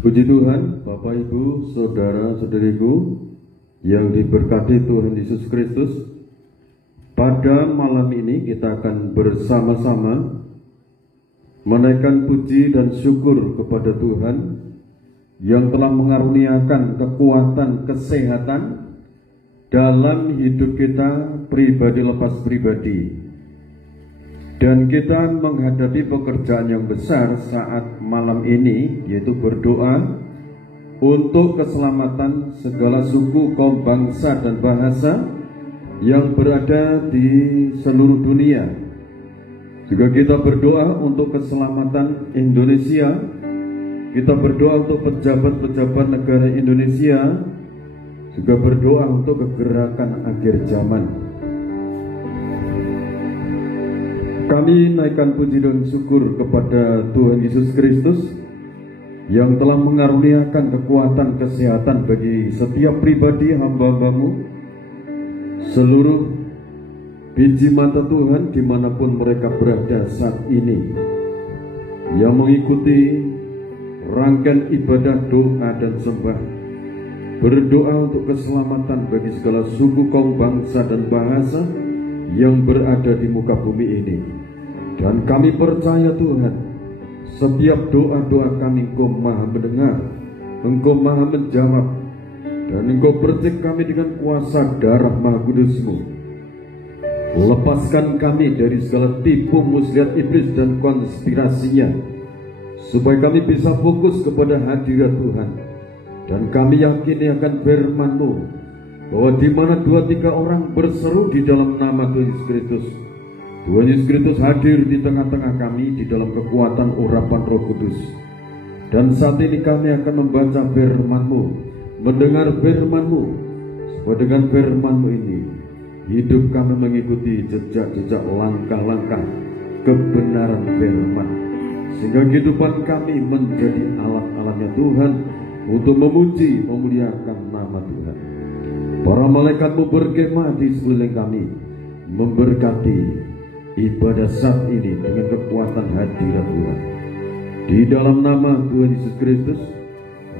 Puji Tuhan, Bapak Ibu, Saudara-saudariku yang diberkati Tuhan Yesus Kristus. Pada malam ini kita akan bersama-sama menaikkan puji dan syukur kepada Tuhan yang telah mengaruniakan kekuatan kesehatan dalam hidup kita pribadi lepas pribadi. Dan kita menghadapi pekerjaan yang besar saat malam ini, yaitu berdoa untuk keselamatan segala suku, kaum, bangsa, dan bahasa yang berada di seluruh dunia. Juga kita berdoa untuk keselamatan Indonesia. Kita berdoa untuk pejabat-pejabat negara Indonesia. Juga berdoa untuk kegerakan akhir zaman. Kami naikkan puji dan syukur kepada Tuhan Yesus Kristus yang telah mengaruniakan kekuatan kesehatan bagi setiap pribadi hamba-hambamu, seluruh biji mata Tuhan dimanapun mereka berada saat ini, yang mengikuti rangkaian ibadah doa dan sembah, berdoa untuk keselamatan bagi segala suku, kaum, bangsa, dan bahasa yang berada di muka bumi ini. Dan kami percaya Tuhan, setiap doa-doa kami Engkau maha mendengar, Engkau maha menjawab, dan Engkau percik kami dengan kuasa darah maha kudus-Mu. Lepaskan kami dari segala tipu muslihat iblis dan konspirasinya, supaya kami bisa fokus kepada hadirat Tuhan. Dan kami yakini akan firman-Mu, bahwa di mana 2-3 orang berseru di dalam nama Tuhan Yesus Kristus, Tuhan Yesus Kristus hadir di tengah-tengah kami di dalam kekuatan urapan Roh Kudus. Dan saat ini kami akan membaca firman-Mu, mendengar firman-Mu, supaya dengan firman-Mu ini hidup kami mengikuti jejak-jejak langkah-langkah kebenaran firman, sehingga kehidupan kami menjadi alat-alatnya Tuhan untuk memuji, memuliakan nama Tuhan. Para malaikat-Mu berkemah di sekeliling kami, memberkati ibadah saat ini dengan kekuatan hadirat Tuhan. Di dalam nama Tuhan Yesus Kristus,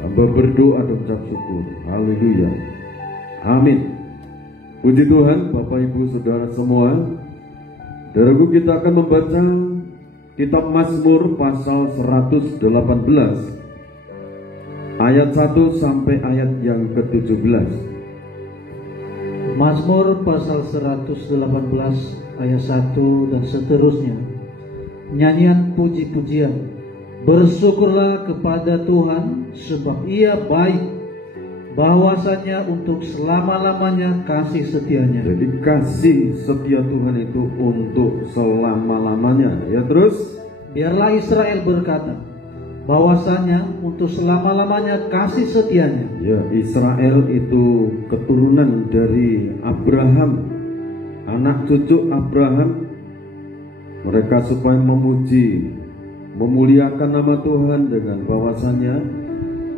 hamba berdoa dan ucap syukur. Haleluya. Amin. Puji Tuhan, Bapak Ibu Saudara semua. Saudaraku, kita akan membaca kitab Mazmur pasal 118 ayat 1 sampai ayat yang ke-17. Mazmur pasal 118 ayat 1 dan seterusnya. Nyanyian puji-pujian. Bersyukurlah kepada Tuhan, sebab Ia baik, bahwasanya untuk selama-lamanya kasih setianya. Jadi kasih setia Tuhan itu untuk selama-lamanya. Ya, terus biarlah Israel berkata, bahwasanya untuk selama-lamanya kasih setianya. Ya, Israel itu keturunan dari Abraham, anak cucu Abraham. Mereka supaya memuji, memuliakan nama Tuhan dengan bahwasanya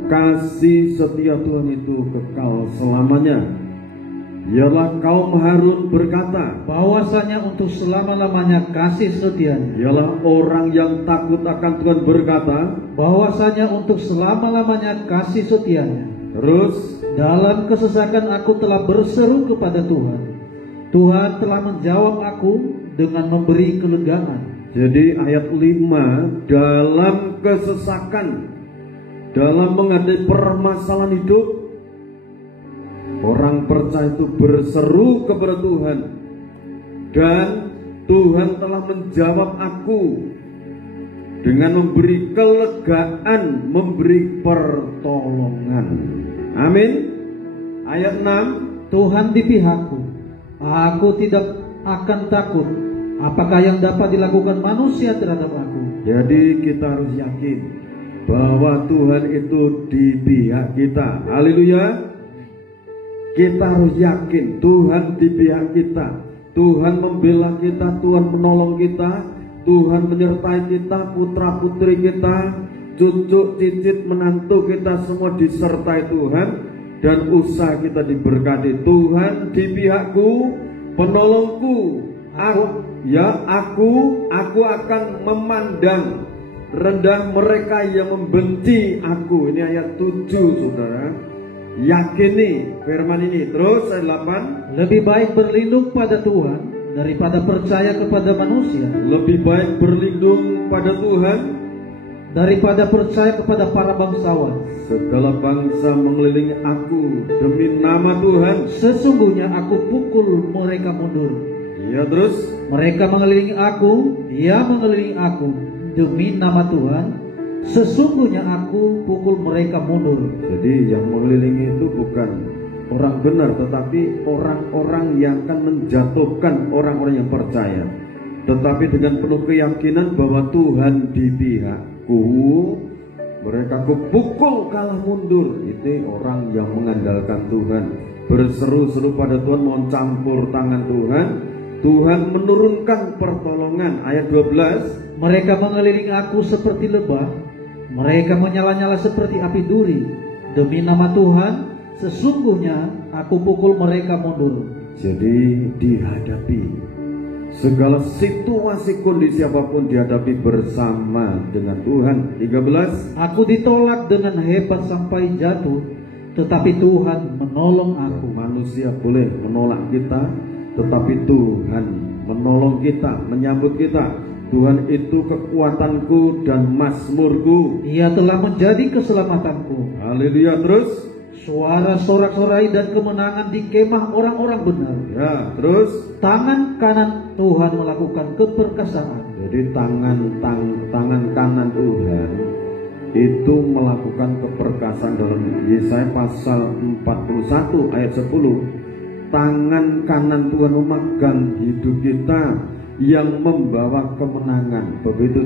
kasih setia Tuhan itu kekal selamanya. Ialah kaum Harun berkata, bahwasanya untuk selama-lamanya kasih setianya. Ialah orang yang takut akan Tuhan berkata, bahwasanya untuk selama-lamanya kasih setianya. Terus, dalam kesesakan aku telah berseru kepada Tuhan. Tuhan telah menjawab aku dengan memberi kelegaan. Jadi ayat 5, dalam kesesakan, dalam menghadapi permasalahan hidup, orang percaya itu berseru kepada Tuhan, dan Tuhan telah menjawab aku dengan memberi kelegaan, memberi pertolongan. Amin. Ayat 6, Tuhan di pihakku, aku tidak akan takut. Apakah yang dapat dilakukan manusia terhadap aku? Jadi kita harus yakin bahwa Tuhan itu di pihak kita. Haleluya. Kita harus yakin Tuhan di pihak kita. Tuhan membela kita, Tuhan menolong kita, Tuhan menyertai kita, putra putri kita, cucu cicit menantu kita semua disertai Tuhan, dan usaha kita diberkati. Tuhan di pihakku, penolongku. Aku akan memandang, rendah mereka yang membenci aku. Ini ayat 7, saudara. Yakini firman ini. Terus ayat 8. Lebih baik berlindung pada Tuhan daripada percaya kepada manusia. Lebih baik berlindung pada Tuhan daripada percaya kepada para bangsawan. Segala bangsa mengelilingi aku demi nama Tuhan. Sesungguhnya aku pukul mereka mundur. Ya, terus Mereka mengelilingi aku, dia mengelilingi aku demi nama Tuhan. Sesungguhnya aku pukul mereka mundur. jadi yang mengelilingi itu bukan orang benar, tetapi orang-orang yang akan menjatuhkan orang-orang yang percaya. Tetapi dengan penuh keyakinan bahwa Tuhan di pihakku, mereka kupukul kalah mundur. Itu orang yang mengandalkan Tuhan, berseru-seru pada Tuhan, mau campur tangan Tuhan. Tuhan menurunkan pertolongan. Ayat 12. Mereka mengelilingi aku seperti lebah, mereka menyala-nyala seperti api duri. Demi nama Tuhan, sesungguhnya aku pukul mereka mundur. Jadi dihadapi segala situasi kondisi apapun, dihadapi bersama dengan Tuhan. 13. Aku ditolak dengan hebat sampai jatuh, tetapi Tuhan menolong aku. Manusia boleh menolak kita, tetapi Tuhan menolong kita, menyambut kita. Tuhan itu kekuatanku dan mazmurku. Ia telah menjadi keselamatanku. Haleluya. Terus Suara sorak-sorai dan kemenangan di kemah orang-orang benar. ya, terus Tangan kanan Tuhan melakukan keperkasaan. jadi tangan kanan Tuhan itu melakukan keperkasaan. Dalam Yesaya pasal 41 ayat 10, tangan kanan Tuhan memegang hidup kita yang membawa kemenangan. Begitu,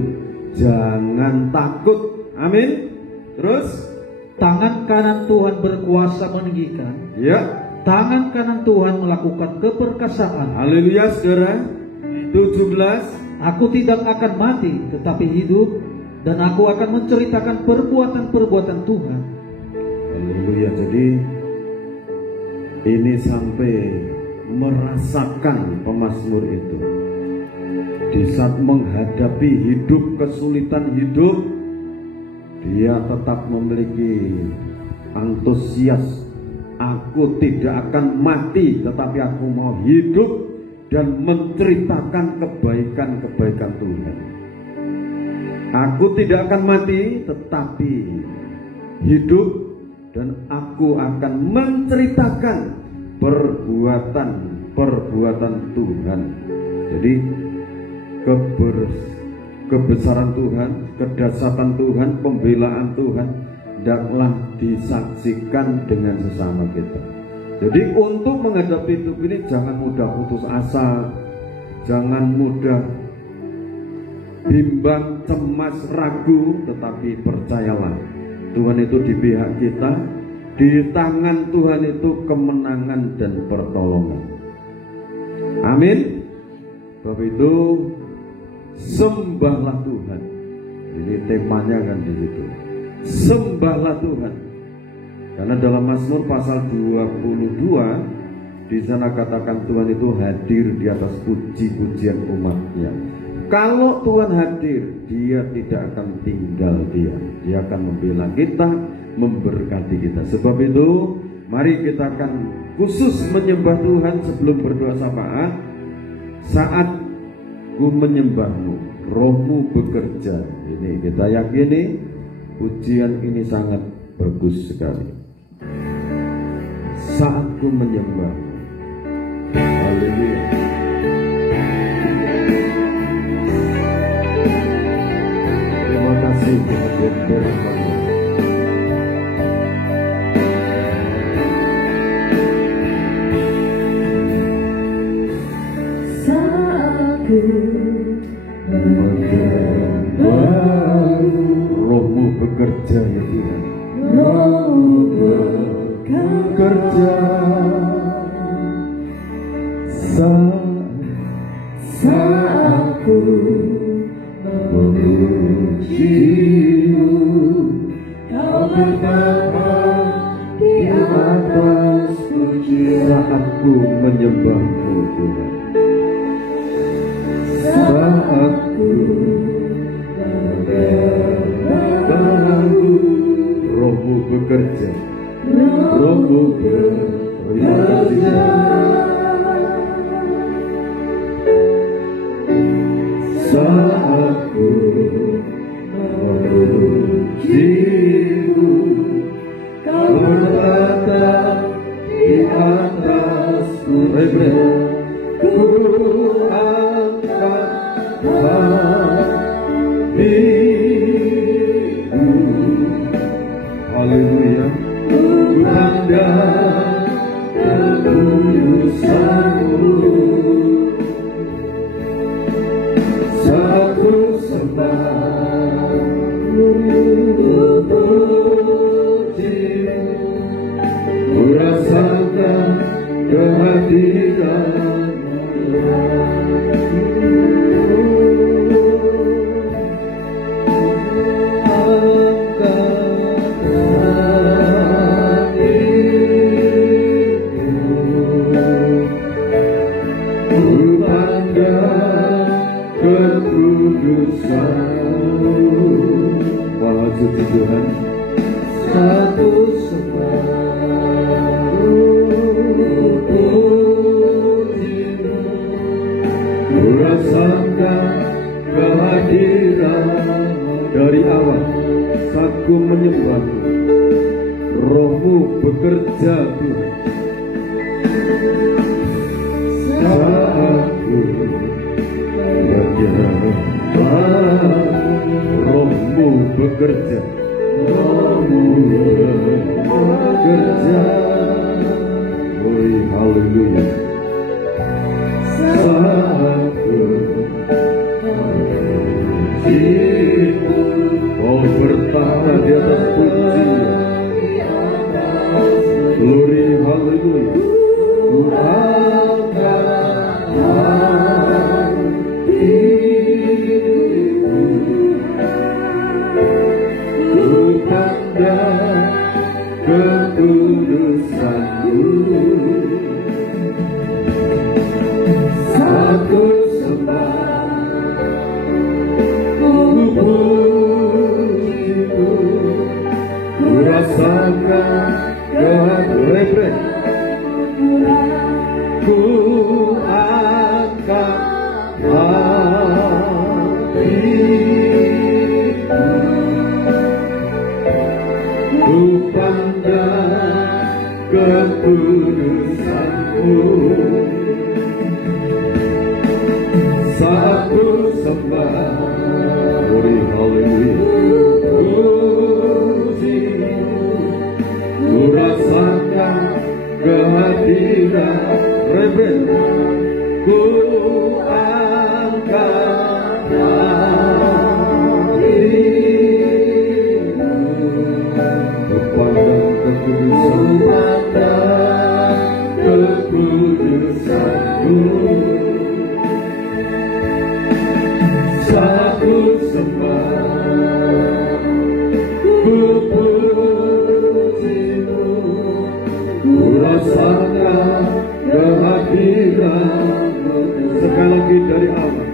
jangan takut. Amin. Terus Tangan kanan Tuhan berkuasa meninggikan. ya, Tangan kanan Tuhan melakukan keperkasaan. haleluya saudara. 17. Aku tidak akan mati, tetapi hidup, dan aku akan menceritakan perbuatan-perbuatan Tuhan. Haleluya. Jadi ini sampai merasakan pemazmur itu, di saat menghadapi hidup, kesulitan hidup, dia tetap memiliki antusias. Aku tidak akan mati, tetapi aku mau hidup dan menceritakan kebaikan-kebaikan Tuhan. Aku tidak akan mati, tetapi hidup, dan aku akan menceritakan perbuatan Tuhan. Jadi kebesaran Tuhan, kedahsyatan Tuhan, pembelaan Tuhan hendaklah disaksikan dengan sesama kita. Jadi untuk menghadapi hidup ini jangan mudah putus asa, jangan mudah bimbang, cemas, ragu, tetapi percayalah Tuhan itu di pihak kita. Di tangan Tuhan itu kemenangan dan pertolongan. Amin. Sebab itu sembahlah Tuhan. Ini temanya kan di situ. Sembahlah Tuhan. Karena dalam Mazmur pasal 22 di sana katakan Tuhan itu hadir di atas puji-pujian umatnya. Kalau Tuhan hadir, dia tidak akan tinggal diam. Dia akan membela kita, memberkati kita. Sebab itu mari kita akan khusus menyembah Tuhan sebelum berdoa syafaat. Saat ku menyembahmu, rohmu bekerja. Ini kita yakini, pujian ini sangat bagus sekali. Saat ku menyembahmu, haleluya. Terima kasih Tuhan berkati. Rohmu bekerja ya Tuhan. Rohmu bekerja saat aku memujimu. Kau bernama di atas pujian. Saat ku menyembahmu Tuhan. Saat ku pujimu, kau bertata di atasku. Ku angkat hatiku, haleluya. Ku pandang kekudusanmu, saat ku sembah pujimu, ku rasakan kehadiran. Maha suci Tuhan, satu sembah pujimu, ku rasakan kehadiran dari awal saat ku menyembahmu. Rohmu bekerja Tuhan, saat ku rohmu bekerja, rohmu bekerja. Oh, haleluya. Satu jiwa, kau bertata di atas pujian. Glory, haleluya. Kekudusanmu, satu sembah pujimu, ku rasakan kehadiran. Ku angkat hatiku, ku pandang kekudusanmu, saat ku sembah. Glory, haleluya. Pujimu, ku rasakan kehadiran. Rebel, ku angkat hatimu, ku pandang kekudusanmu, satu sembah pujimu, ku rasakan kehadiran. Sekali lagi dari awal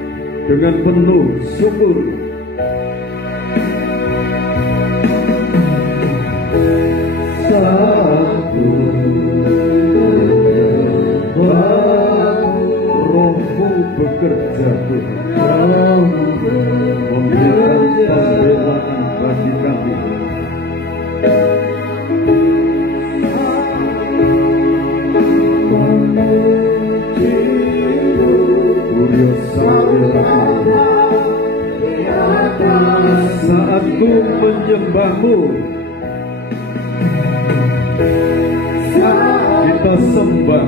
dengan penuh syukur. Satu rohmu bekerja Tuhan, memberikan pembelaan bagi kami. Saat ku menyembahmu, kita sembah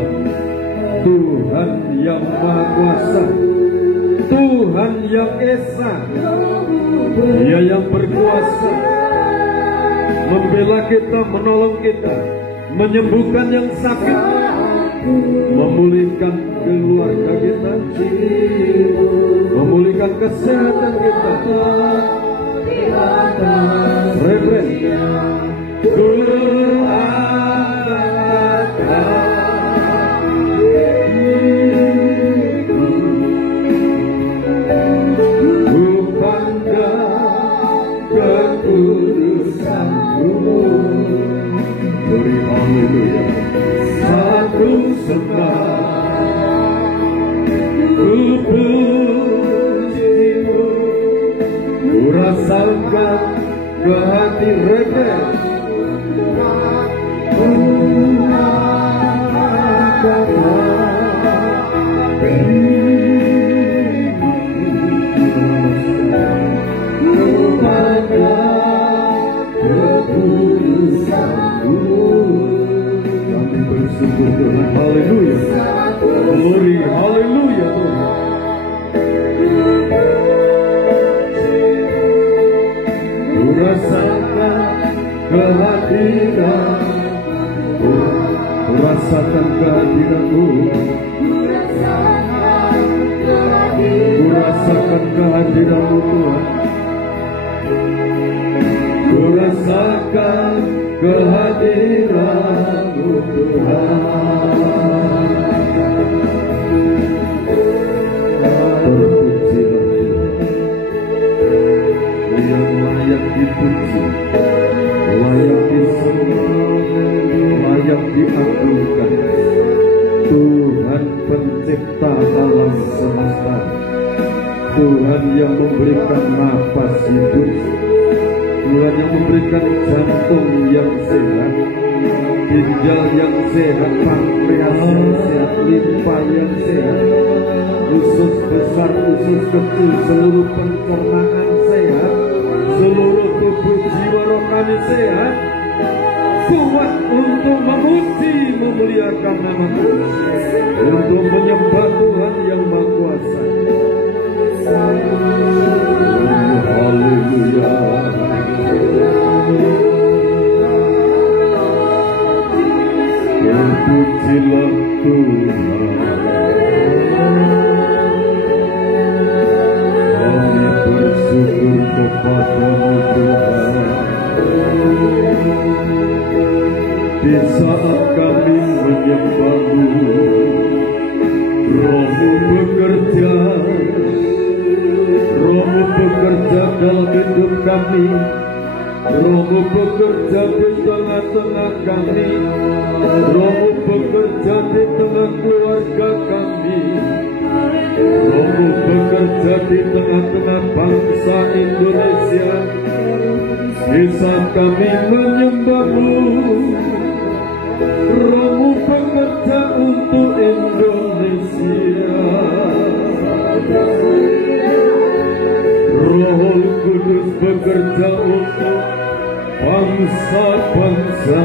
Tuhan yang Maha Kuasa, Tuhan yang Esa. Dia yang berkuasa membela kita, menolong kita, menyembuhkan yang sakit, memulihkan keluarga kita, memulihkan kesehatan kita. Rebel, Guru angkat hatiku, ku pandang kekudusanmu. Glory, haleluya. Satu sembah pujimu, ku rasakan ke hati rebel. Kami bersyukur Tuhan, haleluya, glory, haleluya Tuhan. Ku rasakan kehadiran, ku rasakan kehadiran-Mu, ku rasakan kehadiran-Mu Tuhan. Ku rasakan kehadiran-Mu Tuhan. Terpujilah Tuhan, yang layak dipuji, layak disembah, layak diagungkan. Tuhan pencipta alam semesta, Tuhan yang memberikan nafas hidup, Tuhan yang memberikan jantung yang sehat, ginjal yang sehat, pankreas yang sehat, limpa yang sehat, usus besar, usus kecil, seluruh pencernaan sehat, seluruh tubuh jiwa roh kami sehat, kuat untuk memuji, memuliakan nama-Mu, untuk menyembah Tuhan yang Maha Kuasa. Haleluya. Terpujilah Tuhan, kami bersyukur kepada-Mu Tuhan. Di saat kami menyembah-Mu, Roh-Mu bekerja, Roh-Mu bekerja dalam hidup kami, Roh-Mu bekerja di tengah-tengah kami, Roh-Mu bekerja di tengah keluarga kami, Roh-Mu bekerja di tengah-tengah bangsa Indonesia. Di saat kami menyembah-Mu, Roh-Mu bekerja untuk Indonesia. Roh Kudus bekerja untuk bangsa-bangsa.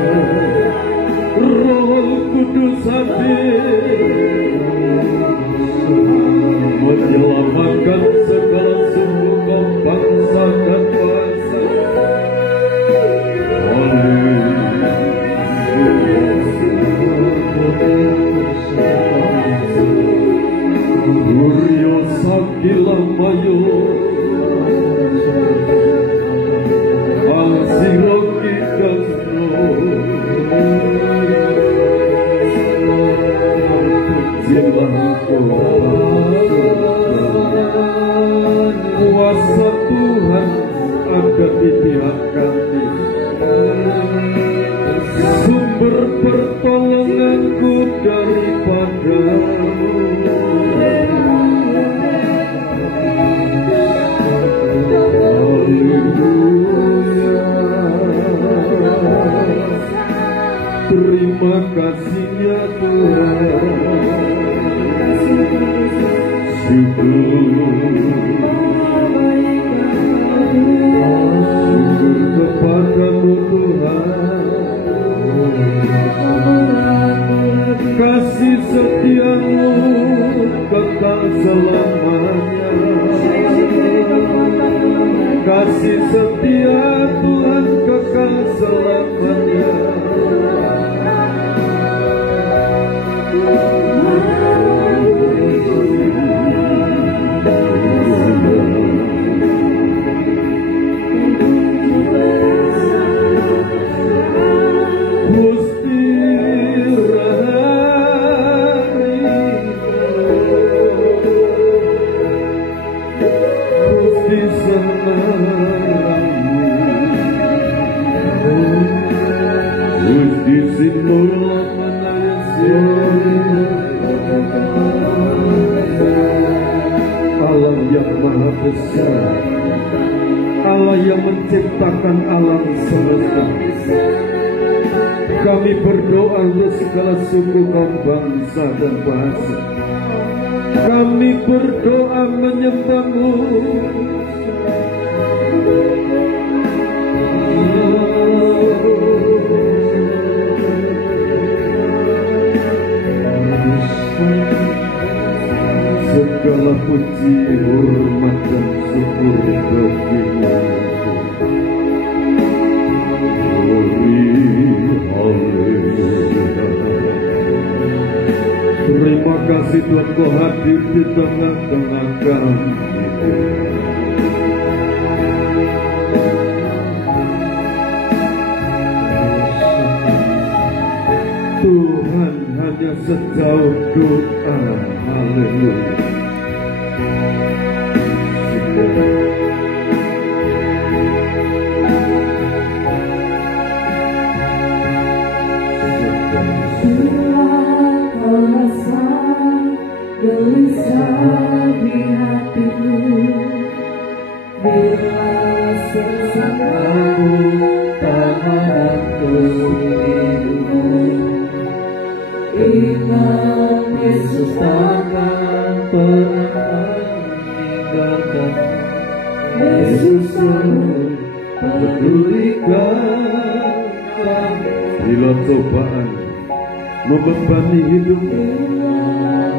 Roh Kudus hadir menyelamatkan segala suku kaum bangsa dan bangsa. Glorio Sakila Mayo Alsiro kita kuasa Tuhan ada di pihak kami, sumber pertolonganku daripada-Mu. Haleluya. Terima kasih-Nya Tuhan. Syukur kepada-Mu Tuhan. Kasih setia-Mu kekal selamanya. Kasih setia Tuhan kekal selamanya. Gusti senang menciptakan alam semesta. Kami berdoa untuk segala suku, kaum, bangsa dan bahasa. Kami berdoa menyembah-Mu. Segala puji, hormat dan syukur bagi-Mu. Terima kasih Tuhan, Kau hadir di tengah-tengah kami. Tuhan hanya sejauh doa. Haleluya. Gelisah di hatimu, bila sesakanmu tak menentu hidupmu. Ingat Yesus takkan pernah meninggalkan. Yesus selalu pedulikan kamu. Bila cobaan membebani hidupmu,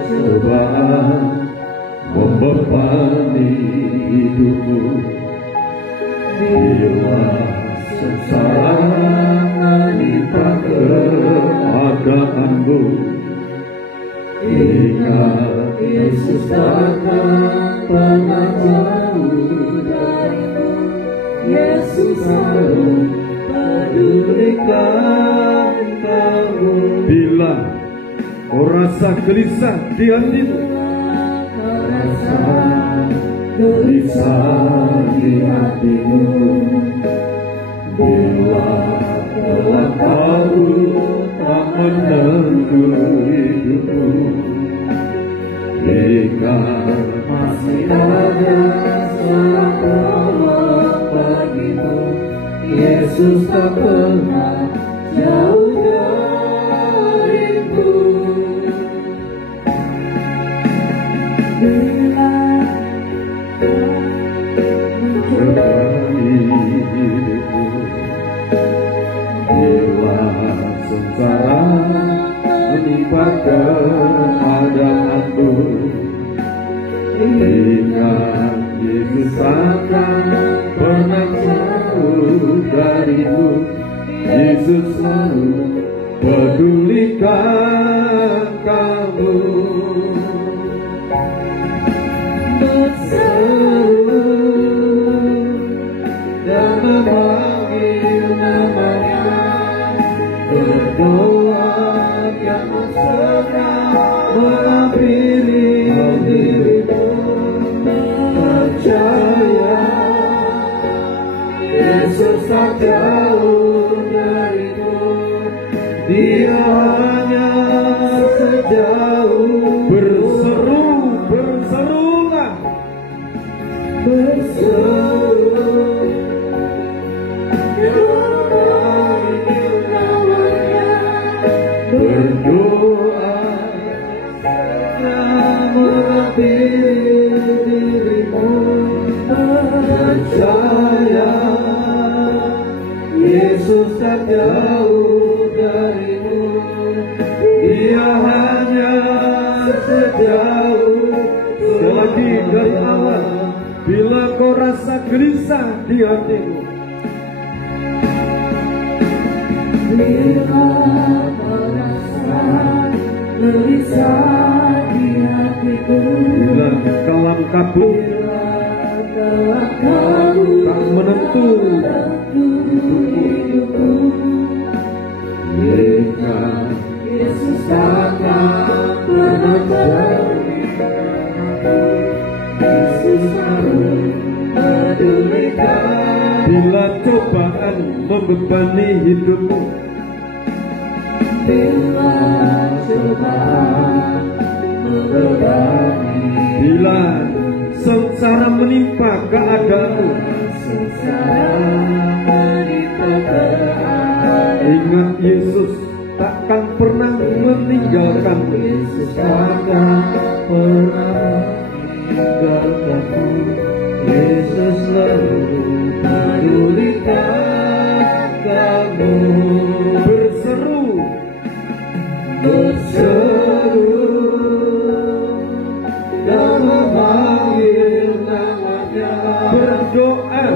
cobaan membebani hidupmu, bila sengsara menimpa keadaanmu, ingat Yesus takkan pernah jauh darimu. Yesus selalu pedulikan kamu. Bila kau rasa gelisah di hatimu, kau rasa gelisah di hatimu, bila telah tahu tak menentu hidupmu, ingat masih ada seorang tolong bagimu. Yesus tak pernah jauh darimu. Bila berbani hidupmu, bila sengsara menimpa keadaanmu, ingat Yesus akan pernah jauh darimu. Yesus selalu pedulikan kamu. berseru dan memanggil namanya, berdoa yang sedang menghampiri dirimu. Percaya Yesus tak jauh darimu, Dia hanya sejauh. Berserulah, berseru memanggil namanya, berdoa dan menghampiri dirimu. Percaya Yesus tak jauh darimu, Dia hanya sejauh. sekali lagi dari Allah. Bila kau rasa gelisah di hatimu, Bila kau rasa gelisah di hatiku, bila kelam kabut bila telah kamu tak menentu hidupku, ingat Yesus takkan pernah jauh. Yesus selalu pedulikan. bila cobaan membebani hidupmu, Bila cobaan membebani, bila sengsara menimpa keadaanmu, Ingat Yesus takkan pernah meninggalkan. Yesus takkan pernah meninggalkanmu. Yesus selalu pedulikan kamu. Berseru, dan memanggil namanya. berdoa,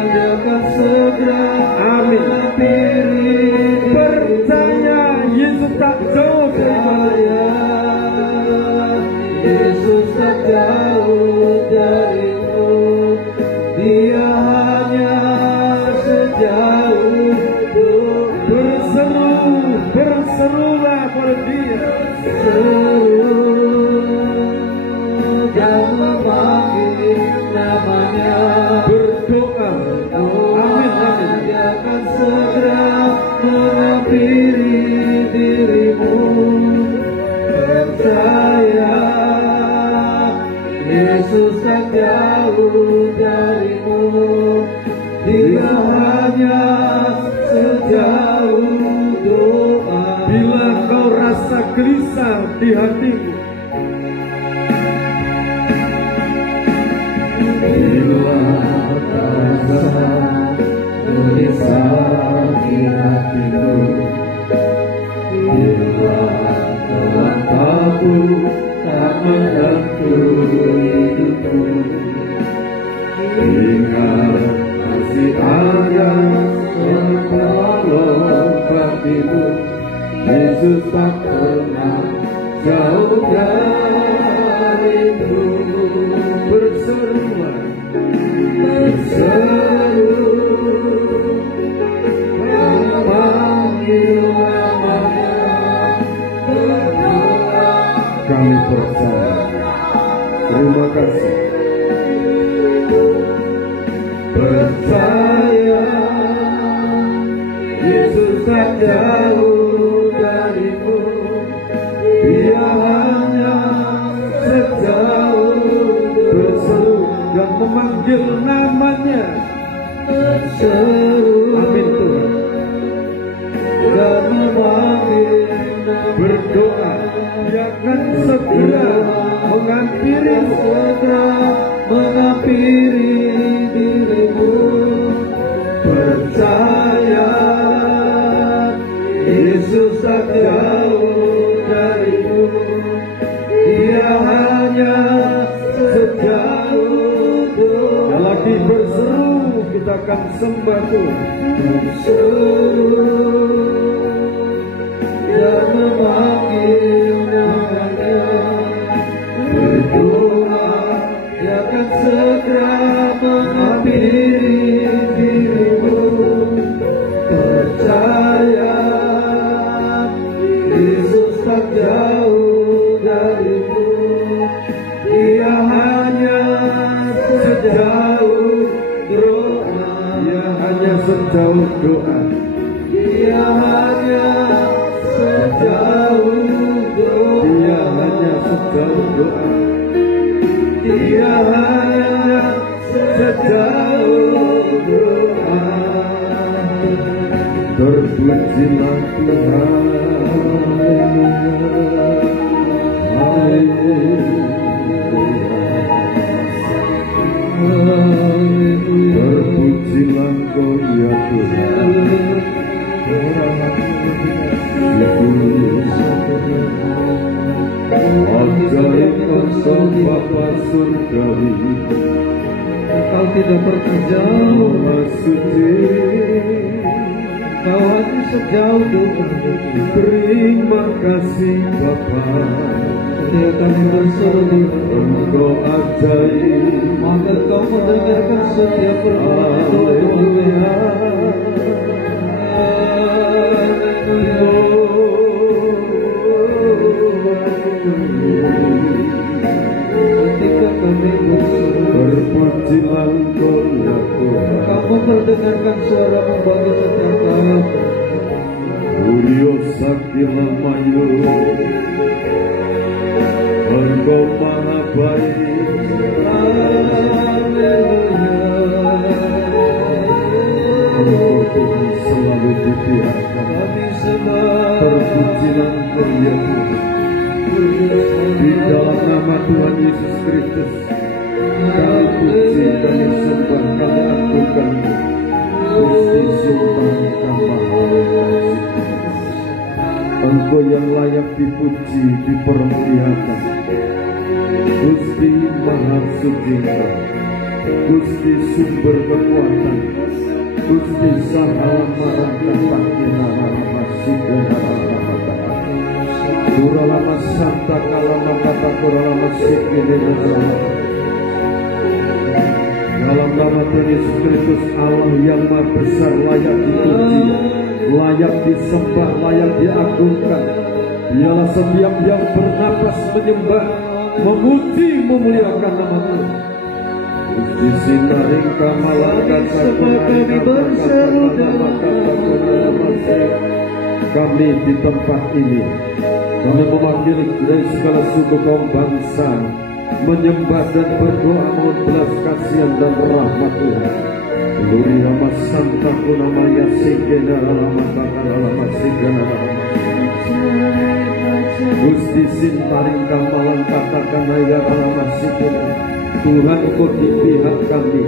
Dia akan segera menghampiri. percaya Yesus tak jauh dari Percaya Yesus tak jauh darimu. Dia hanya sejauh doa. berserulah pada Dia. Dan memanggil namanya. Berdoa, amin, amin. Dia akan segera menghampiri dirimu. Percaya Yesus tak jauh darimu. Dia hanya sejauh doa. Bila kau rasa gelisah di hatimu, Bila rasa gelisah di hatimu, bila langkahmu tak menentu hidupmu, ingat masih ada penolong bagimu. Yesus tak pernah jauh darimu. berserulah, memanggil namanya. kami percaya. Terima kasih. Percaya Yesus tak jauh darimu. Dia hanya sejauh Berseru dan memanggil namanya. berseru. Amin Tuhan. Dan memanggil namanya. Berdoa, Dia akan segera menghampiri. segera menghampiri dirimu. Percaya Yesus tak jauh darimu. Dia hanya sejauh doa. Dan lagi berseru, kita akan sembah Tuhan. Berseru dan memanggil namanya. Berdoa, Dia akan segera menghampiri dirimu. Percaya Yesus tak jauh darimu. Dia hanya sejauh doa. Dia hanya sejauh doa. Dia hanya sejauh doa. Dia hanya sejauh doa. Dia hanya sejauh doa. Terpujilah Tuhan. Terpujilah Kau ya Tuhan. Ajaib Engkau Bapa surgawi, Kau tidak pergi jauh, Maha suci. Kau hanya sejauh doa. Terima kasih Bapa, Dia kami berseru, Engkau ajaib. maka Kau mendengarkan setiap permohonan doa. Ketika kami berseru, Terpujilah Engkau ya Tuhan. Kamu mendengarkan suara bagi setiap kami. Uryo Sakila Mayu, Engkau maha baik. Haleluya. Engkau Tuhan selalu di pihak kami. Terpujilah Engkau ya Tuhan. Di dalam nama Tuhan Yesus Kristus kami puji, kami sembah, kami agungkan Gusti Sultan Kamalan. Engkau yang layak dipuji, dipermuliakan, Gusti Maha Suci, Gusti sumber kekuatan, Gusti Sahala Marakata Kinara Masidana Duralama Santa Kalama Kata Duralama Sikidina. Dalam nama Tuhan Yesus Kristus, Allah yang Maha Besar, layak dipuji, layak disembah, layak diagungkan. Dialah setiap yang bernapas menyembah, memuji, memuliakan nama Tuhan. Gusti Sinaring Kamalan Kata kami berseru dalam kami di tempat ini. Kami memanggil dari segala suku kaum bangsa, menyembah dan berdoa mohon belas kasihan dan rahmat Tuhan. Glory Rama Santa Kunamaya Sikena Rama Rama Sikena Gusti Sintaring Kamalan katakan ayah Rama Sikena. Tuhan Engkau di pihak kami.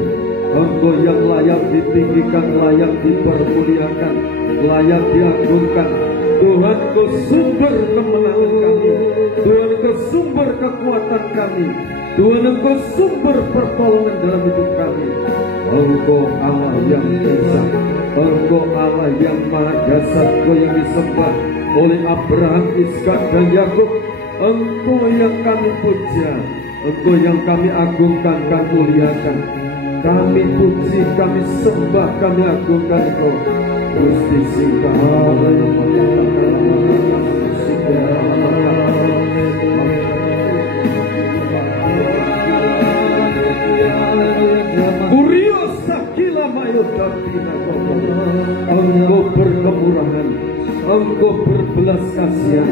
Engkau yang layak ditinggikan, layak dipermuliakan, layak diagungkan. Tuhan Engkau sumber kemenangan kami. Tuhan Engkau sumber kekuatan kami. Tuhan Engkau sumber pertolongan dalam hidup kami. Engkau Allah yang esa, Engkau Allah yang maha dasar, Engkau yang disembah oleh Abraham, Ishak dan Yakub. Engkau yang kami puja, Engkau yang kami agungkan, kami muliakan. Kami puji, kami sembah, kami agungkan Engkau. Gusti Singka Kurio Sakila Mayodabina. Engkau berkemurahan, Engkau berbelas kasihan.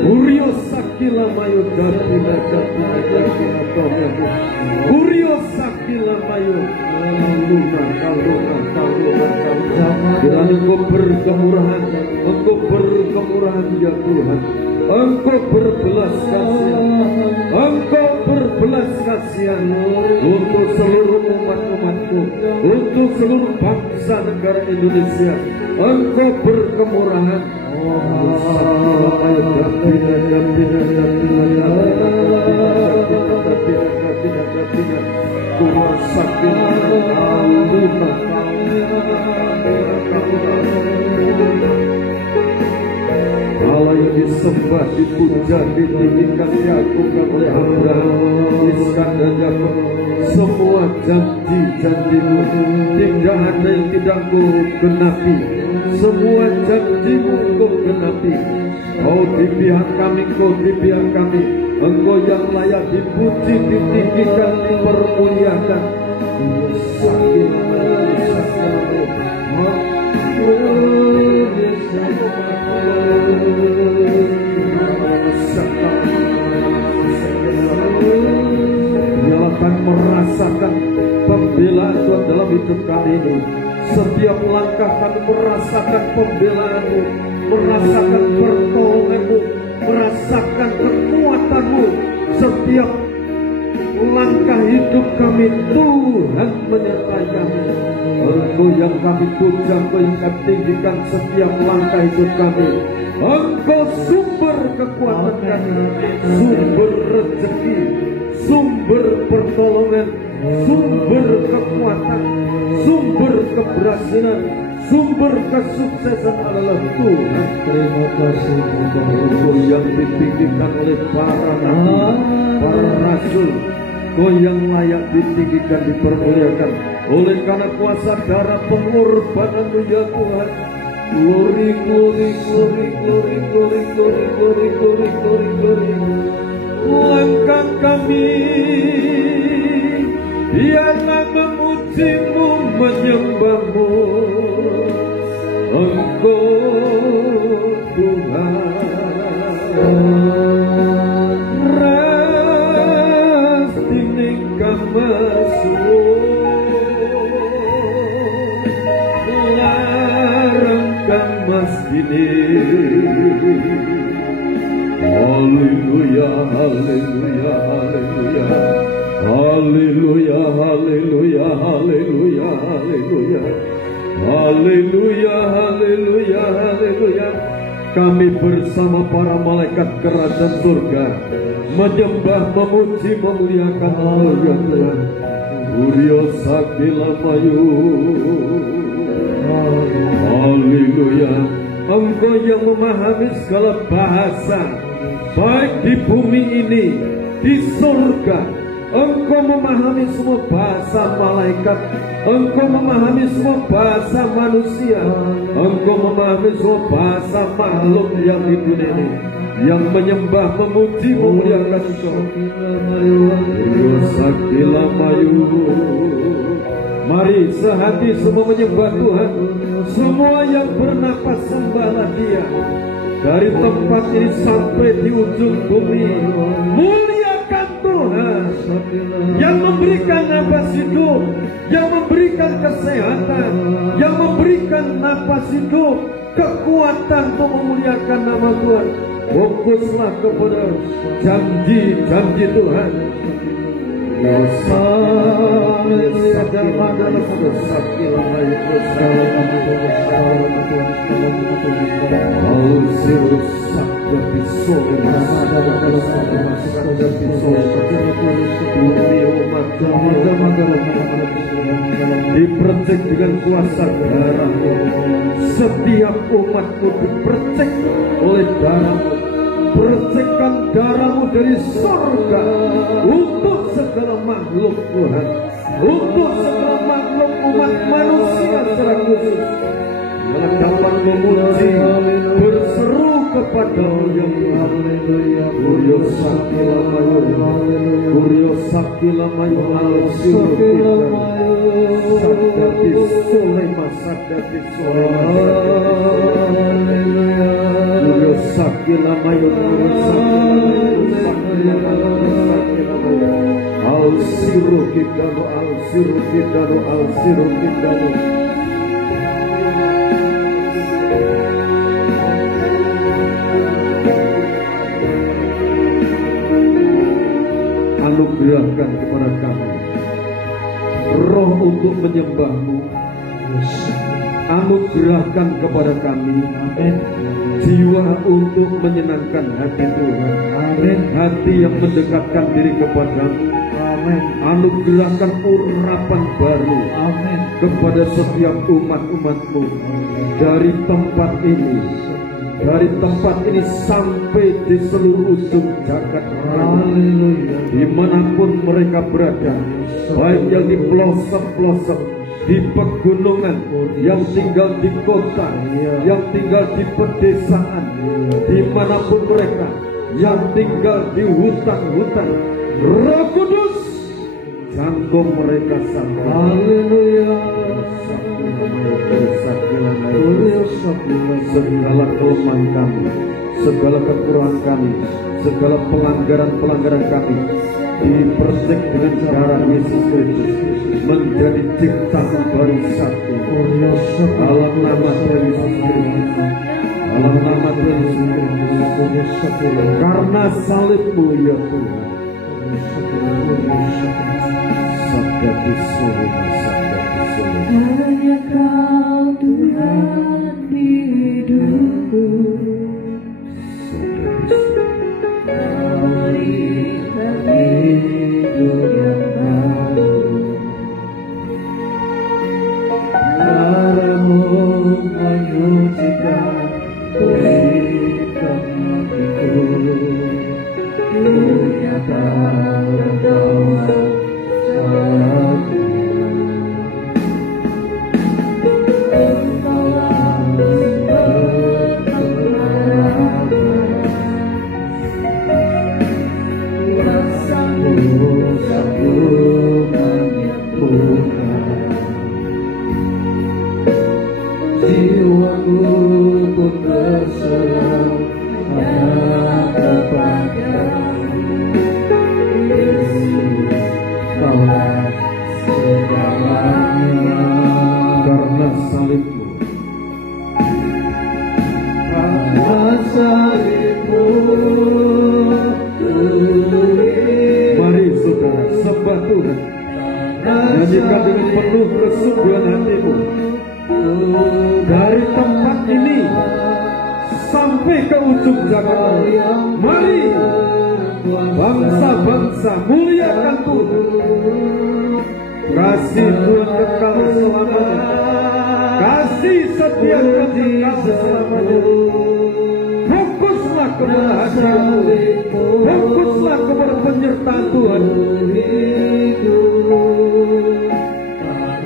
Kurio Sakila Mayodabina. Kurio Sakila Mayodabina. Dan Engkau berkemurahan, Engkau berkemurahan ya Tuhan. Engkau berbelas kasihan, Engkau berbelas kasihan untuk seluruh umat-umatmu, untuk seluruh bangsa negara Indonesia. Engkau berkemurahan. Allah yang disembah, dipuja, ditinggikan, diagungkan oleh Abraham, Ishak dan Yakub. Semua janji-janjimu tidak ada yang tidak Kau genapi. Semua janjimu Kau genapi. Kau di pihak kami, Kau di pihak kami. Engkau yang layak dipuji, ditinggikan, dipermuliakan. Biarlah kami merasakan pembelaan Tuhan dalam hidup kami ini. Setiap langkah kami merasakan pembelaan-Mu, merasakan pertolongan-Mu, merasakan kekuatan-Mu. Setiap langkah hidup kami Tuhan menyertai kami. Engkau yang kami puja, Engkau yang kami tinggikan setiap langkah hidup kami. Engkau sumber kekuatan kami, sumber rezeki, sumber pertolongan, sumber kekuatan, sumber keberhasilan, sumber kesuksesan adalah Tuhan. Terima kasih Engkau yang ditinggikan oleh para nabi, para rasul. Kau yang layak ditinggikan, dipermuliakan oleh karena kuasa darah pengorbanan-Mu ya Tuhan. Glory, glory, glory, glory, glory, glory, glory, glory, glory, glory. Langkah kami biarlah memuji-Mu, menyembah-Mu. Engkau Tuhan. emas ini. Haleluya, haleluya, haleluya. Haleluya, haleluya, haleluya, haleluya. Haleluya, haleluya, haleluya. Kami bersama para malaikat kerajaan surga menyembah, memuji, memuliakan Allah Tuhan. Uryo Sakila Mayu. Haleluya. Engkau yang memahami segala bahasa, baik di bumi ini, di surga. Engkau memahami semua bahasa malaikat. Engkau memahami semua bahasa manusia. Engkau memahami semua bahasa makhluk yang di dunia ini, yang menyembah, memuji, memuliakan Engkau. Sakila Mayu. Mari sehati semua menyembah Tuhan. Semua yang bernapas sembahlah Dia. Dari tempat ini sampai di ujung bumi, muliakan Tuhan yang memberikan napas hidup, yang memberikan kesehatan, yang memberikan napas hidup, kekuatan untuk memuliakan nama Tuhan. Fokuslah kepada janji-janji Tuhan. Dipercik dengan kuasa darah-Mu. Setiap umat-Mu dipercik oleh darah-Mu. Percikan darah-Mu dari surga untuk segala makhluk Tuhan, untuk segala makhluk umat manusia secara khusus, yang dapat memuji, berseru kepada-Mu yang Tuhan. Uryo Sakila Mayu, Uryo Sakila Mayu, Al-Sirukita, Sadati Sulema, Sadati Sulema, Uryo Sakila Mayu, Uryo Sakila Mayu, Al-Sirukita, Al-Sirukita, Al-Sirukita. Anugerahkan kepada kami roh untuk menyembah-Mu. Anugerahkan kepada kami jiwa untuk menyenangkan hati Tuhan. Hati yang mendekatkan diri kepada-Mu. Anugerahkan urapan baru kepada setiap umat-umat-Mu dari tempat ini, dari tempat ini sampai di seluruh ujung jagat raya, dimanapun mereka berada, baik yang di pelosok-pelosok, di pegunungan, yang tinggal di kota, yang tinggal di pedesaan, dimanapun mereka, yang tinggal di hutan-hutan. Roh Kudus jangkau mereka sampai. Haleluya. Segala kelemahan kami, segala kekurangan kami, segala pelanggaran-pelanggaran kami dipercik dengan darah Yesus Kristus menjadi ciptaan baru satu. Dalam nama Yesus Kristus, dalam nama Yesus Kristus, karena salib-Mu ya Tuhan. Sabda disore, sabda disore. Hanya Kau Tuhan hidupku. Kau berikan hidup yang baru. Darah-Mu menyucikan berikan hatiku. Dunia Kau doa salahku. Jiwaku pun berserah kepada-Mu. Yesus, Kaulah segalanya. Karena salib-Mu sepenuh kesungguhan hatimu. Dari tempat ini sampai ke ujung jagat, mari bangsa-bangsa muliakan Tuhan. Kasih Tuhan kekal selamanya, kasih setia Tuhan kekal selamanya. Fokuslah kepada hadirat, fokuslah kepada penyertaan Tuhan.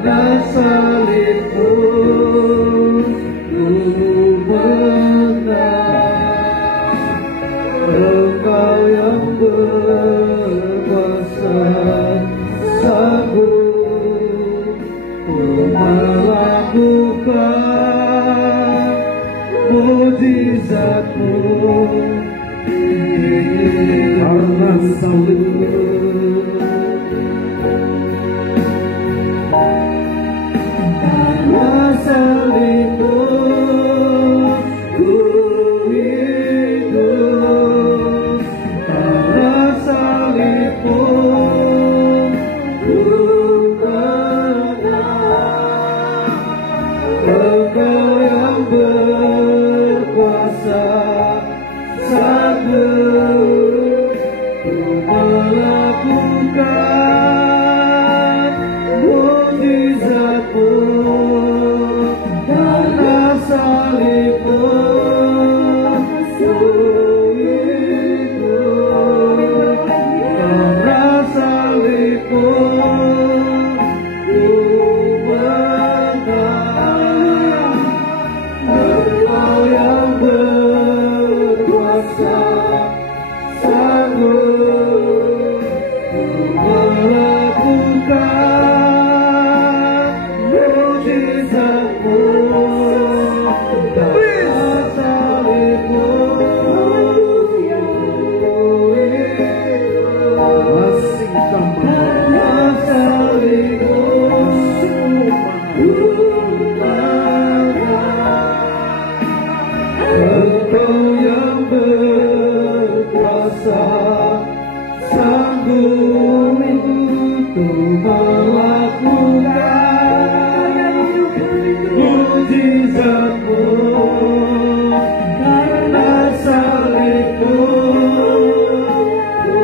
Karena salibmu ku menang, Engkau yang berkuasa sanggup melakukan mujizat-Mu. Karena salibmu, karena salibmu ku hidup, karena salibmu ku menang, Engkau yang berkuasa sanggup melakukan mujizat-Mu. Karena salibmu ku hidup, karena salibmu ku menang, Engkau yang berkuasa sanggup melakukan mujizat-Mu. Karena salibmu masih kamu, karena salibmu ku menang, Engkau yang berkuasa sanggup untuk melakukan mujizat-Mu. Karena salibmu ku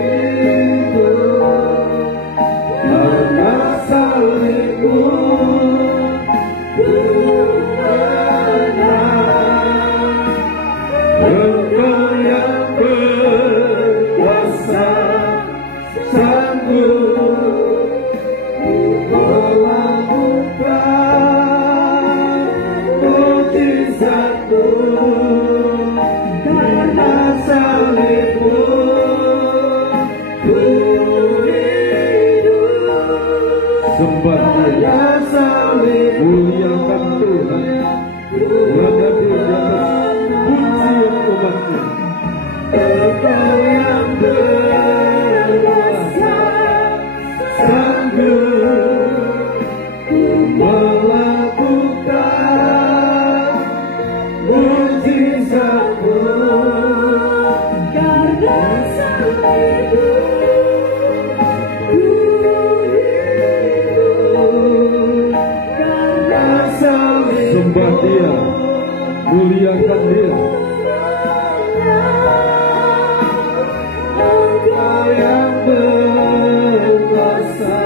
hidup, karena salibmu ku menang, Engkau yang berkuasa sanggup melakukan mujizat-Mu. Karena salibmu ku hidup, sembah Dia, karena salibmu muliakan Tuhan. Berada di atas pujian umat-Nya. Engkau yang berkuasa sanggup melakukan mujizat-Mu. Karena salibmu ku hidup, karena salibmu Sembah Dia, muliakan Dia. Engkau yang berkuasa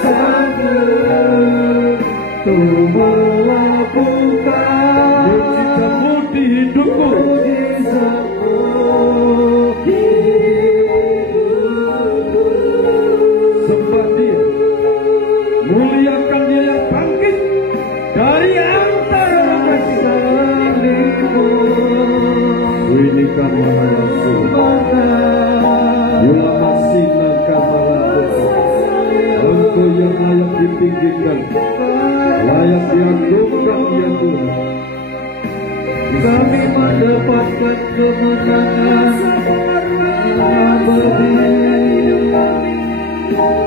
sanggup untuk melakukan Mujizat-Mu di hidupku, mujizat-Mu di hidupku. sembah Dia, muliakan Dia yang bangkit dari antara manusia. Ini kamalasu, Yula masina kamalasu. Engkau yang layak ditinggikan, layak diagungkan ya Tuhan. Kami mendapatkan kemenangan yang berdiri,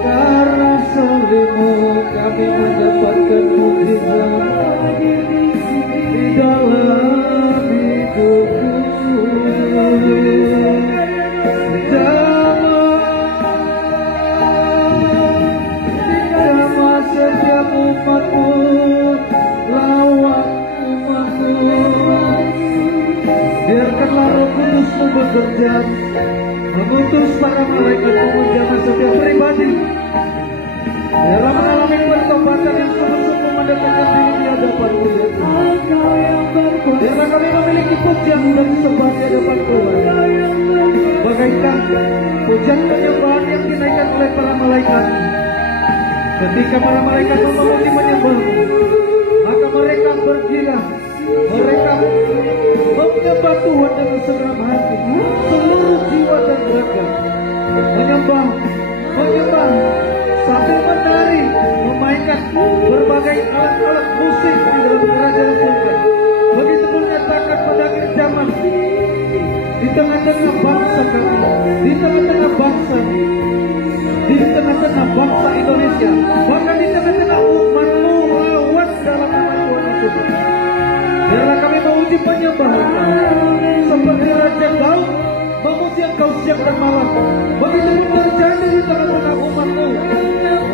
karena salibmu kami mendapatkan mujizat di dalam hidupku. Jangan pemujaan, mengutus para malaikat pemujaan setiap pribadi dalam mengalami pertobatan yang sungguh-sungguh mendekatkan diri di hadapan Tuhan. Biarlah kami memiliki pujian dan sembah di hadapan Tuhan, bagaikan pujian penyembahan yang dinaikkan oleh para malaikat. Ketika para malaikat memenuhi menyembah, maka mereka bergilah, mereka menyembah Tuhan dengan segenap hati, seluruh jiwa dan raga, menyembah sambil menari, memainkan berbagai alat-alat musik di dalam kerajaan surga. Begitu menyatakan pada akhir zaman, di tengah-tengah bangsa kami, di tengah-tengah bangsa Indonesia, bahkan di tengah-tengah umat-Mu lawan dalam nama Tuhan Yesus. Biarlah kami memuji penyembahan seperti Raja Daud memuji Engkau siang dan malam. Begitu pun terjadi di tengah-tengah umat-Mu,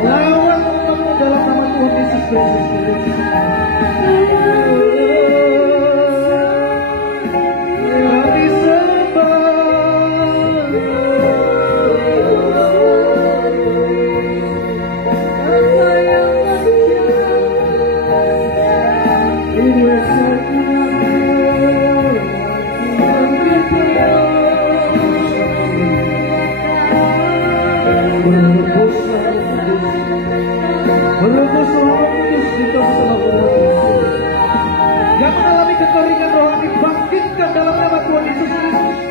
lawan umat-Mu dalam nama Tuhan Yesus Kristus. Kami sembah. Yang mengalami kekeringan rohani, bangkitkan dalam nama Tuhan Yesus Kristus.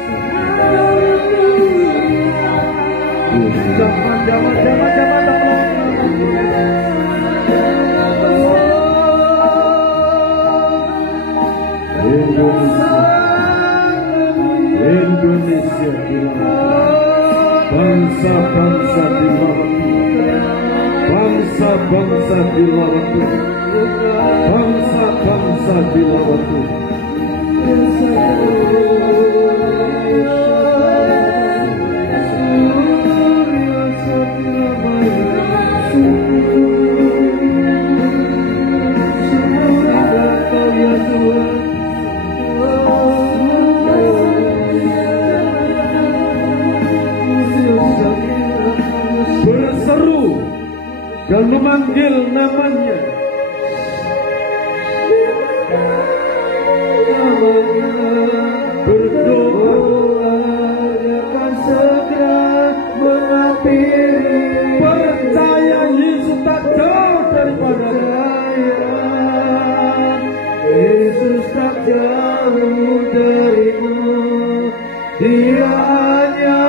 Indonesia dilawat, bangsa-bangsa dilawat, bangsa-bangsa dilawat, bangsa-bangsa dilawat. Berseru dan memanggil namanya, berdoa Dia akan segera menghampiri. Percaya Yesus tak jauh daripada Yesus tak jauh darimu. Dia hanya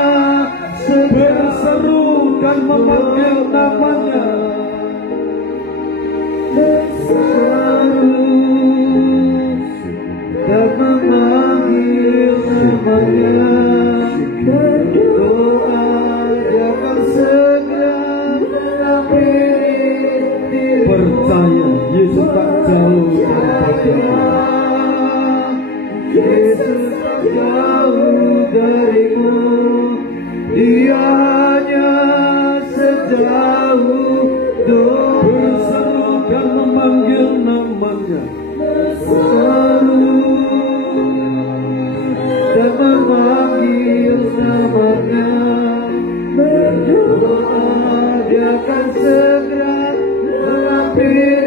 berseru dan memanggil namanya. Dan memanggil namanya, berdoa Dia akan segera menghampiri. Percaya Yesus tak jauh daripada Yesus tak jauh darimu. Dia hanya sejauh doa. Berseru dan memanggil namanya, dan memanggil namanya, berdoa Dia akan segera menghampiri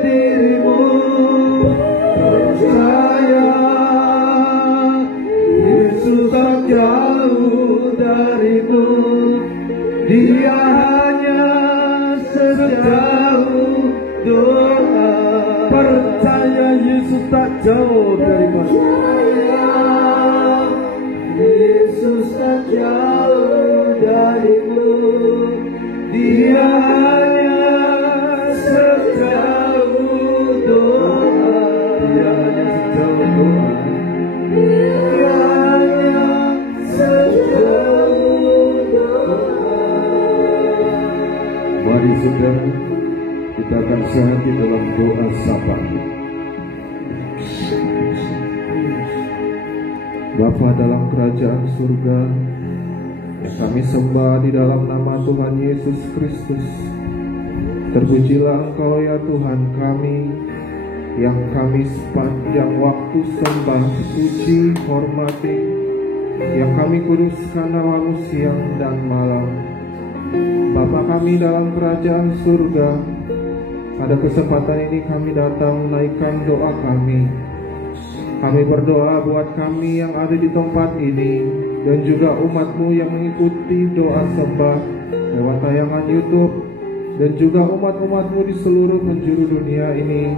dirimu. Percaya Yesus tak jauh darimu. Dia hanya sejauh doa. Percaya Yesus tak jauh darimu. Yesus tak jauh darimu. Dia hanya sejauh doa. Dia hanya sejauh doa. Dia hanya sejauh doa. Mari saudara, kita akan sehati dalam doa sapa. Bapa dalam kerajaan surga, yang kami sembah di dalam nama Tuhan Yesus Kristus. Terpujilah Engkau ya Tuhan kami, yang kami sepanjang waktu sembah, puji, hormati, yang kami kuduskan namamu siang dan malam. Bapa kami dalam kerajaan surga, pada kesempatan ini kami datang menaikkan doa kami. Kami berdoa buat kami yang ada di tempat ini dan juga umat-Mu yang mengikuti doa sembah lewat tayangan YouTube, dan juga umat-umat-Mu di seluruh penjuru dunia ini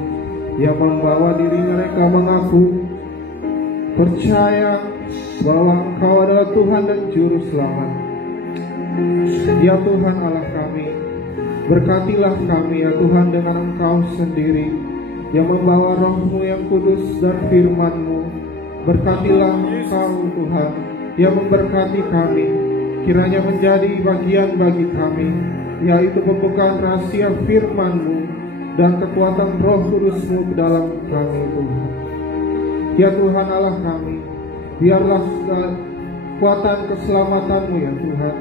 yang membawa diri mereka mengaku percaya bahwa Engkau adalah Tuhan dan Juru Selamat. Ya Tuhan Allah kami, berkatilah kami ya Tuhan dengan Engkau sendiri yang membawa Roh-Mu yang kudus dan firman-Mu. Berkatilah Engkau Tuhan yang memberkati kami, kiranya menjadi bagian bagi kami, yaitu pembukaan rahasia firman-Mu dan kekuatan Roh Kudus-Mu ke dalam kami Tuhan. Ya Tuhan Allah kami, biarlah segala kekuatan keselamatan-Mu ya Tuhan,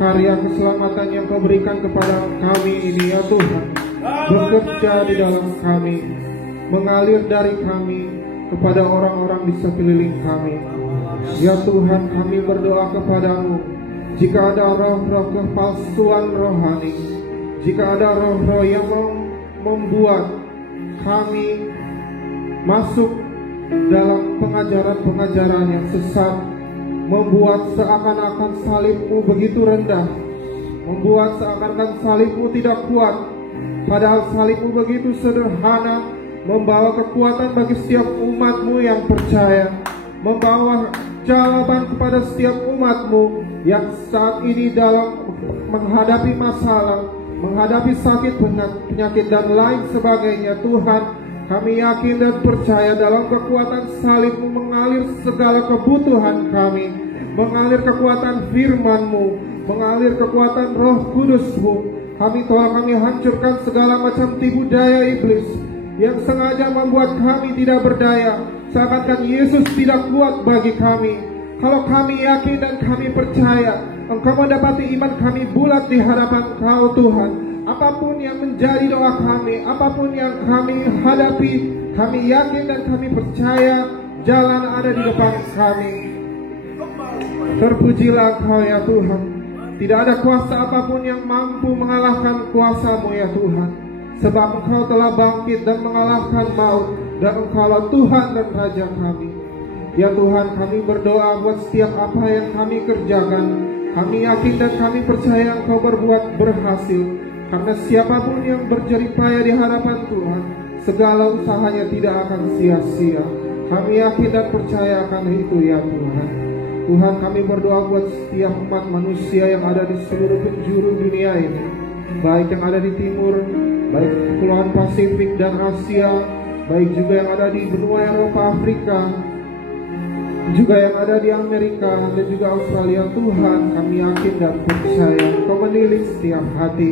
karya keselamatan yang Kau berikan kepada kami ini ya Tuhan, bekerja di dalam kami, mengalir dari kami kepada orang-orang di sekeliling kami. Ya Tuhan, kami berdoa kepadamu, jika ada roh-roh kepalsuan rohani, jika ada roh-roh yang membuat kami masuk dalam pengajaran-pengajaran yang sesat, membuat seakan-akan salib-Mu begitu rendah, membuat seakan-akan salib-Mu tidak kuat, padahal salib-Mu begitu sederhana, membawa kekuatan bagi setiap umat-Mu yang percaya, membawa jawaban kepada setiap umat-Mu yang saat ini dalam menghadapi masalah, menghadapi sakit, penyakit dan lain sebagainya. Tuhan, kami yakin dan percaya dalam kekuatan salib-Mu mengalir segala kebutuhan kami, mengalir kekuatan firman-Mu, mengalir kekuatan Roh Kudus-Mu. Kami tolak, kami hancurkan segala macam tipu daya iblis yang sengaja membuat kami tidak berdaya, seakan-akan Yesus tidak kuat bagi kami. Kalau kami yakin dan kami percaya, Engkau mendapati iman kami bulat di hadapan Kau Tuhan. Apapun yang menjadi doa kami, apapun yang kami hadapi, kami yakin dan kami percaya jalan ada di depan kami. Terpujilah Kau ya Tuhan. Tidak ada kuasa apapun yang mampu mengalahkan kuasa-Mu ya Tuhan. Sebab Engkau telah bangkit dan mengalahkan maut, dan Engkaulah Tuhan dan Raja kami. Ya Tuhan, kami berdoa buat setiap apa yang kami kerjakan. Kami yakin dan kami percaya Engkau berbuat berhasil. Karena siapapun yang berjeripaya di hadapan Tuhan, segala usahanya tidak akan sia-sia. Kami yakin dan percaya akan itu ya Tuhan. Tuhan, kami berdoa buat setiap umat manusia yang ada di seluruh penjuru dunia ini, baik yang ada di timur, baik Kepulauan Pasifik dan Asia, baik juga yang ada di benua Eropa, Afrika, juga yang ada di Amerika dan juga Australia. Tuhan, kami yakin dan percaya Engkau menilik setiap hati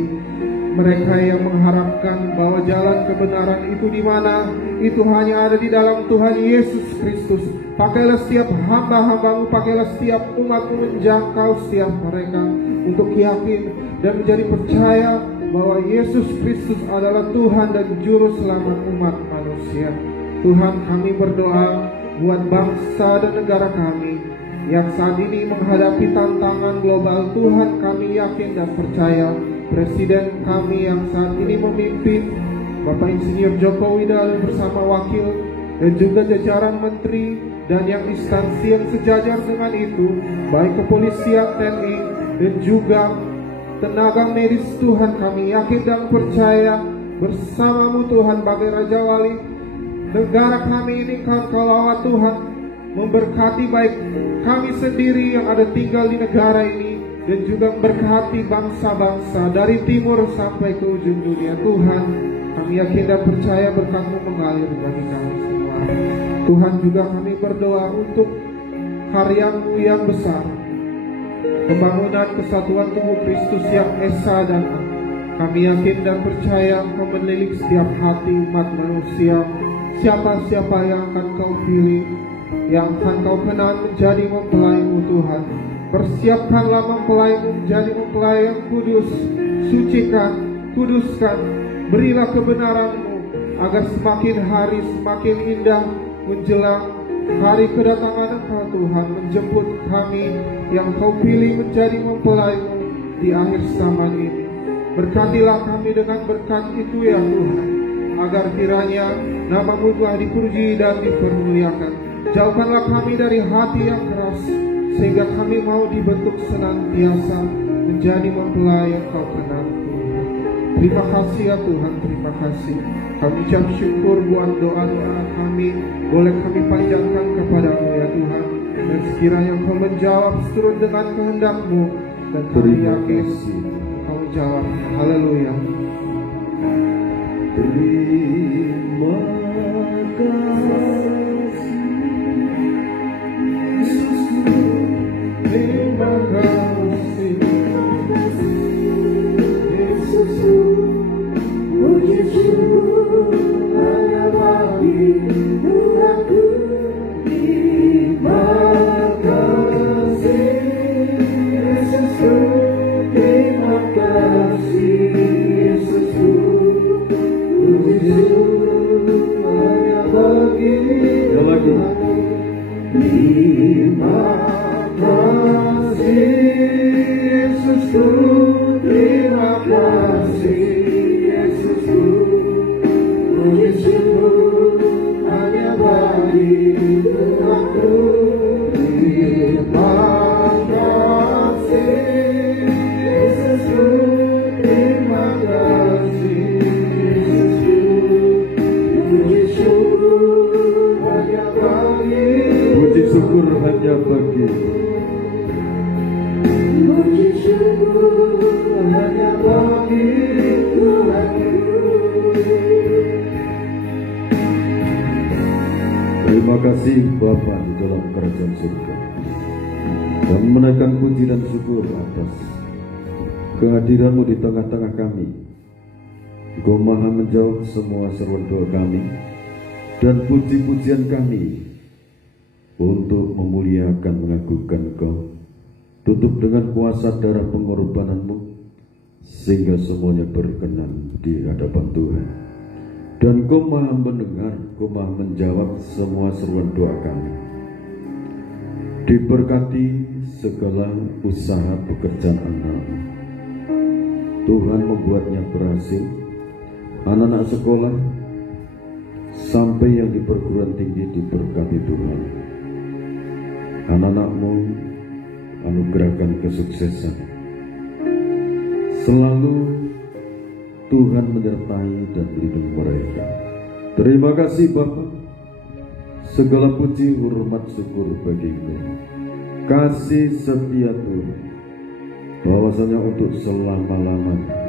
mereka yang mengharapkan bahwa jalan kebenaran itu di mana, itu hanya ada di dalam Tuhan Yesus Kristus. Pakailah setiap hamba-hamba-Mu, pakailah setiap umat-Mu, menjangkau setiap mereka untuk yakin dan menjadi percaya bahwa Yesus Kristus adalah Tuhan dan Juru Selamat umat manusia. Tuhan, kami berdoa buat bangsa dan negara kami yang saat ini menghadapi tantangan global. Tuhan, kami yakin dan percaya Presiden kami yang saat ini memimpin, Bapak Insinyur Joko Widodo bersama wakil dan juga jajaran menteri dan yang instansi yang sejajar dengan itu, baik kepolisian, TNI dan juga tenaga medis. Tuhan, kami yakin dan percaya bersama-Mu Tuhan bagai Raja Wali negara kami ini. Kau lawat Tuhan, memberkati baik kami sendiri yang ada tinggal di negara ini dan juga memberkati bangsa-bangsa dari timur sampai ke ujung dunia. Tuhan, kami yakin dan percaya berkat-Mu mengalir bagi kami semua. Tuhan, juga kami berdoa untuk karya-Mu yang besar, pembangunan kesatuan tubuh Kristus yang esa dan kami yakin dan percaya Engkau menilik setiap hati umat manusia. Siapa-siapa yang akan Kau pilih, yang akan Kau kenan menjadi mempelai-Mu Tuhan. Persiapkanlah mempelai-Mu menjadi mempelai yang kudus. Sucikan, kuduskan, berilah kebenaran-Mu agar semakin hari semakin indah menjelang hari kedatangan Engkau Tuhan menjemput kami yang Kau pilih menjadi mempelai-Mu di akhir zaman ini. Berkatilah kami dengan berkat itu ya Tuhan, agar kiranya nama-Mu telah dipuji dan dipermuliakan. Jauhkanlah kami dari hati yang keras, sehingga kami mau dibentuk senantiasa menjadi mempelai yang Kau kenal. Terima kasih ya Tuhan, terima kasih. Kami ucap syukur buat doa-doa kami, boleh kami panjatkan kepadamu ya Tuhan. Dan sekiranya Kau menjawab seturut dengan kehendak-Mu, dan kami yakin Kau menjawab. Haleluya. Terima kasih Yesusku, Terima kasih Yesusku, puji syukur hanya bagi Tuhanku. Terima kasih Yesusku, terima kasih Yesusku, puji syukur hanya bagi Tuhanku. Terima kasih Yesusku, terima kasih Yesusku, puji syukur hanya bagi Tuhanku. Terima kasih Yesusku, terima kasih Yesusku, puji syukur hanya bagi. Puji syukur hanya bagi. Puji syukur hanya bagi Tuhanku. Terima kasih Bapa di dalam kerajaan surga. Dan menaikkan puji dan syukur atas kehadiran-Mu di tengah-tengah kami. Engkau maha menjawab semua seruan doa kami dan puji-pujian kami untuk memuliakan mengagungkan Engkau. Tutup dengan kuasa darah pengorbanan-Mu, sehingga semuanya berkenan di hadapan Tuhan. Dan Kau maha mendengar, Kau maha menjawab semua seruan doa kami. Diberkati segala usaha pekerjaan anak-Mu. Tuhan membuatnya berhasil. Anak-anak sekolah sampai yang di perguruan tinggi diberkati Tuhan. Anak-anak-Mu anugerahkan kesuksesan. Selalu Tuhan menyertai dan melindungi mereka. Terima kasih Bapa. Segala puji, hormat, syukur bagi-Mu. Kasih setia Tuhan, bahwasanya untuk selama-lamanya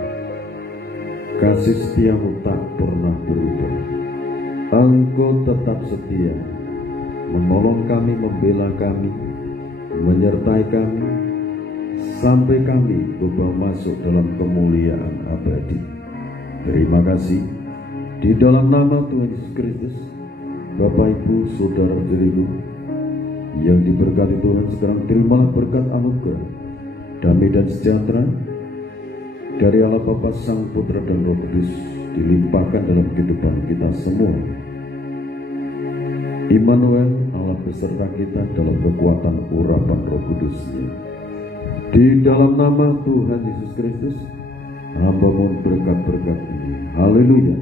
kasih setia-Mu tak pernah berubah. Engkau tetap setia, menolong kami, membela kami, menyertai kami, sampai kami dibawa masuk dalam kemuliaan abadi. Terima kasih. Di dalam nama Tuhan Yesus Kristus, Bapak Ibu, Saudara dirimu yang diberkati Tuhan, sekarang terimalah berkat anugerah, damai dan sejahtera dari Allah Bapa, Sang Putra dan Roh Kudus dilimpahkan dalam kehidupan kita semua. Immanuel, Allah beserta kita dalam kekuatan urapan Roh Kudus-Nya. Di dalam nama Tuhan Yesus Kristus, hamba mohon berkat-berkat ini. Haleluya.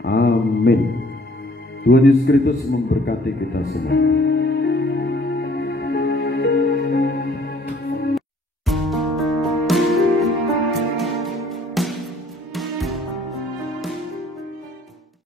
Amin. Tuhan Yesus Kristus memberkati kita semua.